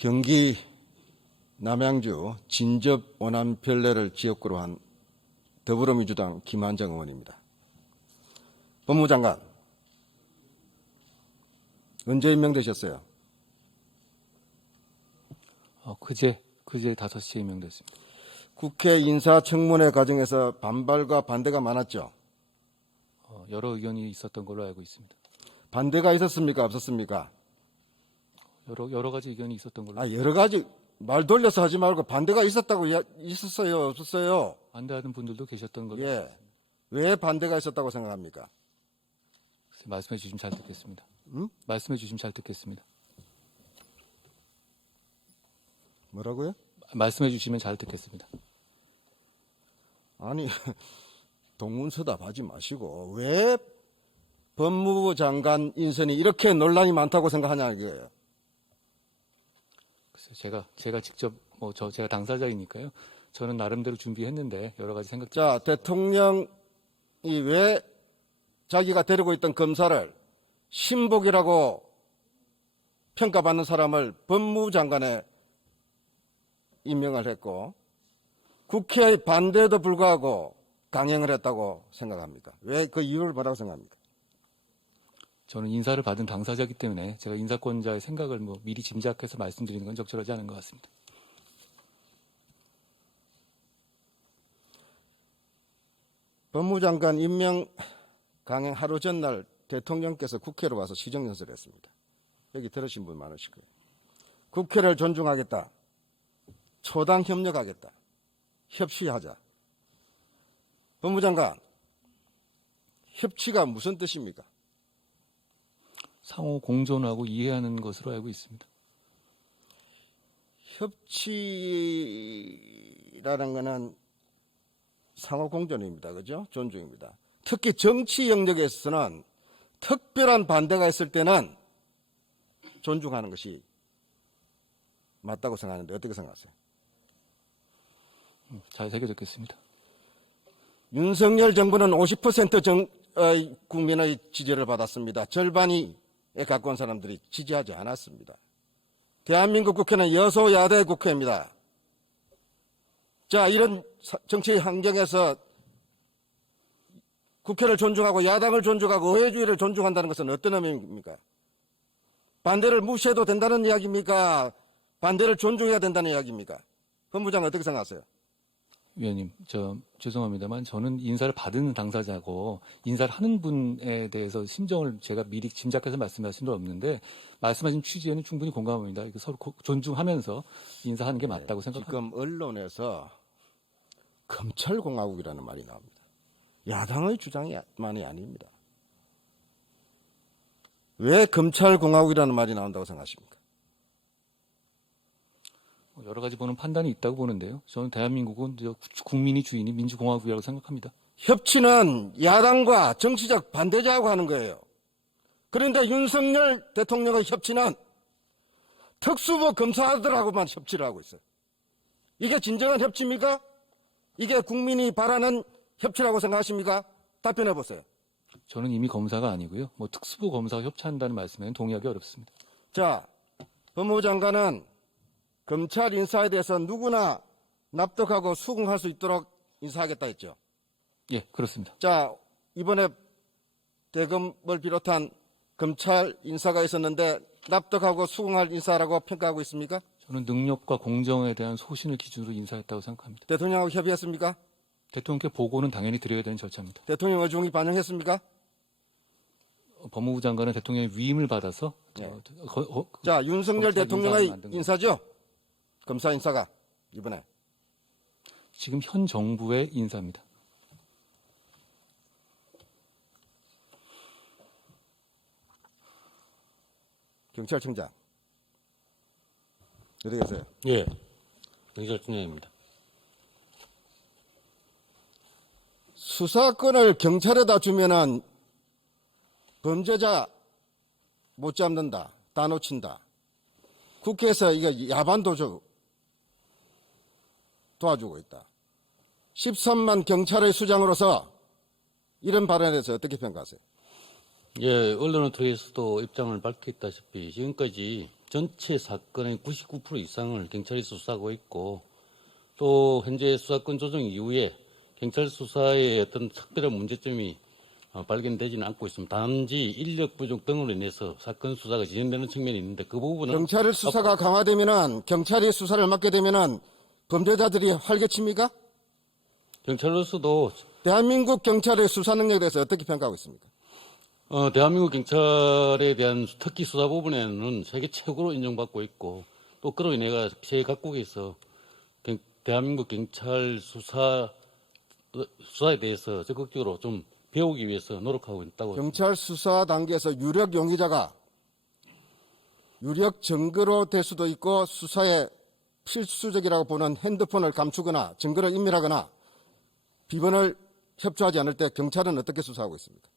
경기 남양주 진접 원안 별내를 지역구로 한 더불어민주당 김한정 의원입니다. 법무장관, 언제 임명되셨어요? 그제 5시에 임명됐습니다. 국회 인사청문회 과정에서 반발과 반대가 많았죠? 여러 의견이 있었던 걸로 알고 있습니다. 반대가 있었습니까? 없었습니까? 여러 가지 의견이 있었던 걸로. 여러 가지 말 돌려서 하지 말고 반대가 있었다고 있었어요? 없었어요? 반대하는 분들도 계셨던 걸로. 예. 왜 반대가 있었다고 생각합니까? 말씀해 주시면 잘 듣겠습니다. 말씀해 주시면 잘 듣겠습니다. 뭐라고요? 말씀해 주시면 잘 듣겠습니다. 아니, 동문서답하지 마시고 왜 법무부 장관 인선이 이렇게 논란이 많다고 생각하냐 이거예요. 글쎄 제가 직접 제가 당사자이니까요. 저는 나름대로 준비했는데 여러 가지 생각. 자, 대통령이 왜 자기가 데리고 있던 검사를 신복이라고 평가받는 사람을 법무부 장관에 임명을 했고 국회의 반대에도 불구하고 강행을 했다고 생각합니까? 왜 그 이유를 뭐라고 생각합니까? 저는 인사를 받은 당사자이기 때문에 제가 인사권자의 생각을 미리 짐작해서 말씀드리는 건 적절하지 않은 것 같습니다. 법무장관 임명 강행 하루 전날 대통령께서 국회로 와서 시정연설을 했습니다. 여기 들으신 분 많으실 거예요. 국회를 존중하겠다. 초당 협력하겠다. 협치하자. 법무장관, 협치가 무슨 뜻입니까? 상호 공존하고 이해하는 것으로 알고 있습니다. 협치라는 것은 상호 공존입니다. 그죠? 존중입니다. 특히 정치 영역에서는 특별한 반대가 있을 때는 존중하는 것이 맞다고 생각하는데 어떻게 생각하세요? 잘 새겨듣겠습니다. 윤석열 정부는 50% 국민의 지지를 받았습니다. 절반이 가까운 사람들이 지지하지 않았습니다. 대한민국 국회는 여소야대 국회입니다. 자, 이런 정치 환경에서 국회를 존중하고 야당을 존중하고 의회주의를 존중한다는 것은 어떤 의미입니까? 반대를 무시해도 된다는 이야기입니까? 반대를 존중해야 된다는 이야기입니까? 법무장관 어떻게 생각하세요? 위원님, 죄송합니다만 저는 인사를 받은 당사자고 인사를 하는 분에 대해서 심정을 제가 미리 짐작해서 말씀하신 건 없는데 말씀하신 취지에는 충분히 공감합니다. 이거 서로 존중하면서 인사하는 게 맞다고 생각합니다. 지금 언론에서 검찰공화국이라는 말이 나옵니다. 야당의 주장만이 아닙니다. 왜 검찰공화국이라는 말이 나온다고 생각하십니까? 여러 가지 보는 판단이 있다고 보는데요. 저는 대한민국은 국민이 주인이 민주공화국이라고 생각합니다. 협치는 야당과 정치적 반대자하고 하는 거예요. 그런데 윤석열 대통령의 협치는 특수부 검사들하고만 협치를 하고 있어요. 이게 진정한 협치입니까? 이게 국민이 바라는 협치라고 생각하십니까? 답변해 보세요. 저는 이미 검사가 아니고요. 특수부 검사가 협치한다는 말씀에는 동의하기 어렵습니다. 자, 법무부 장관은 검찰 인사에 대해서 누구나 납득하고 수긍할 수 있도록 인사하겠다 했죠. 예, 그렇습니다. 자, 이번에 대검을 비롯한 검찰 인사가 있었는데 납득하고 수긍할 인사라고 평가하고 있습니까? 저는 능력과 공정에 대한 소신을 기준으로 인사했다고 생각합니다. 대통령하고 협의했습니까? 대통령께 보고는 당연히 드려야 되는 절차입니다. 대통령 의중이 반영했습니까? 법무부 장관은 대통령의 위임을 받아서 자, 윤석열 검찰 대통령의 인사를 만든 인사죠? 검사 인사가 이번에. 지금 현 정부의 인사입니다. 경찰청장. 어디 계세요? 예, 경찰청장입니다. 수사권을 경찰에다 주면은 범죄자 못 잡는다. 다 놓친다. 국회에서 이거 야반도주 도와주고 있다. 13만 경찰의 수장으로서 이런 발언에 대해서 어떻게 평가하세요? 예, 언론을 통해서도 입장을 밝혔다시피 지금까지 전체 사건의 99% 이상을 경찰이 수사하고 있고 또 현재 수사권 조정 이후에 경찰 수사에 어떤 특별한 문제점이 발견되지는 않고 있습니다. 단지 인력 부족 등으로 인해서 사건 수사가 지연되는 측면이 있는데 그 부분은 경찰의 수사가 강화되면은 경찰이 수사를 맡게 되면은 범죄자들이 활개칩니까? 경찰로서도 대한민국 경찰의 수사 능력에 대해서 어떻게 평가하고 있습니까? 대한민국 경찰에 대한 특히 수사 부분에는 세계 최고로 인정받고 있고 또 그로 인해 세계 각국에서 대한민국 경찰 수사에 대해서 적극적으로 좀 배우기 위해서 노력하고 있다고. 경찰 수사 단계에서 유력 용의자가 유력 증거로 될 수도 있고 수사에 필수적이라고 보는 핸드폰을 감추거나 증거를 인멸하거나 비번을 협조하지 않을 때 경찰은 어떻게 수사하고 있습니까?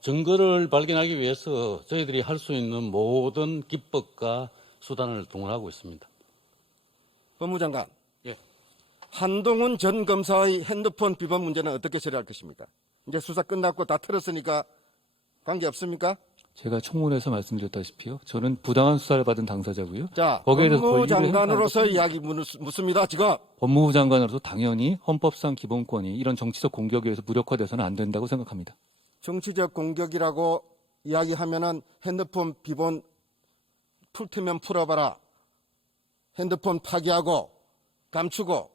증거를 발견하기 위해서 저희들이 할 수 있는 모든 기법과 수단을 동원하고 있습니다. 법무장관, 예. 한동훈 전 검사의 핸드폰 비번 문제는 어떻게 처리할 것입니까? 이제 수사 끝났고 다 틀었으니까 관계 없습니까? 제가 청문회에서 말씀드렸다시피요. 저는 부당한 수사를 받은 당사자고요. 자, 거기에 대해서 법무장관으로서 권리를 이야기 묻습니다. 지금 법무부 장관으로서 당연히 헌법상 기본권이 이런 정치적 공격에 의해서 무력화돼서는 안 된다고 생각합니다. 정치적 공격이라고 이야기하면은 핸드폰 비번 풀 테면 풀어봐라. 핸드폰 파기하고 감추고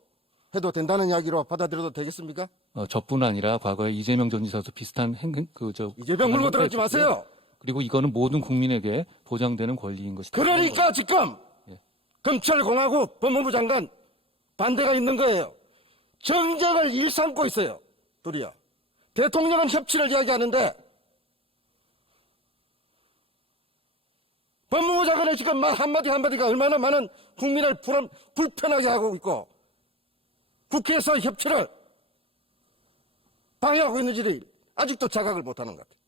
해도 된다는 이야기로 받아들여도 되겠습니까? 저뿐 아니라 과거에 이재명 전 지사도 비슷한 이재명 물고 들어오지 마세요. 그리고 이거는 모든 국민에게 보장되는 권리인 것이다. 그러니까 지금 예. 검찰공화국 법무부 장관 반대가 있는 거예요. 정쟁을 일삼고 있어요. 둘이요. 대통령은 협치를 이야기하는데 법무부 장관은 지금 말 한마디 한마디가 얼마나 많은 국민을 불편하게 하고 있고 국회에서 협치를 방해하고 있는지를 아직도 자각을 못하는 것 같아요.